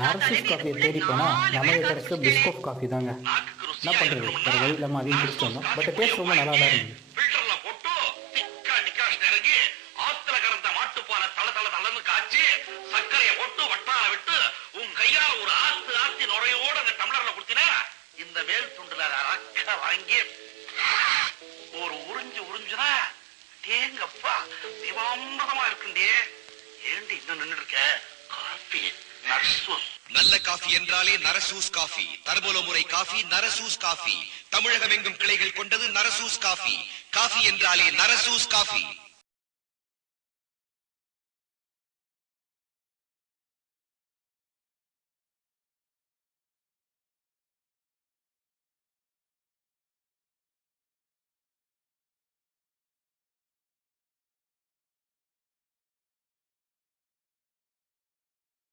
நார்சிஸ் காஃபியை தேடி போனால் நமக்கு கிடைச்ச பிஸ்கோஃப் காஃபி தாங்க. என்ன பண்ணுறது, வேறு வழி இல்லாமல் அதையும் குடிச்சிட்டு வந்தோம். பட் டேஸ்ட் ரொம்ப நல்லா தான் இருந்தது. இந்த மேல் துண்டுல அக்க வாங்கி ஒரு உறிஞ்சு உறிஞ்சுனா தேங்கப்பா திவாம்பரமா இருக்குண்டே. ஏண்டி இன்னும் நின்று இருக்க? காஃபி நர்சூஸ். நல்ல காஃபி என்றாலே நரசூஸ் காஃபி. தர்மோல முறை காஃபி நரசூஸ் காஃபி. தமிழகம் எங்கும் கிளைகள் கொண்டது நரசூஸ் காஃபி. காஃபி என்றாலே நரசூஸ் காஃபி.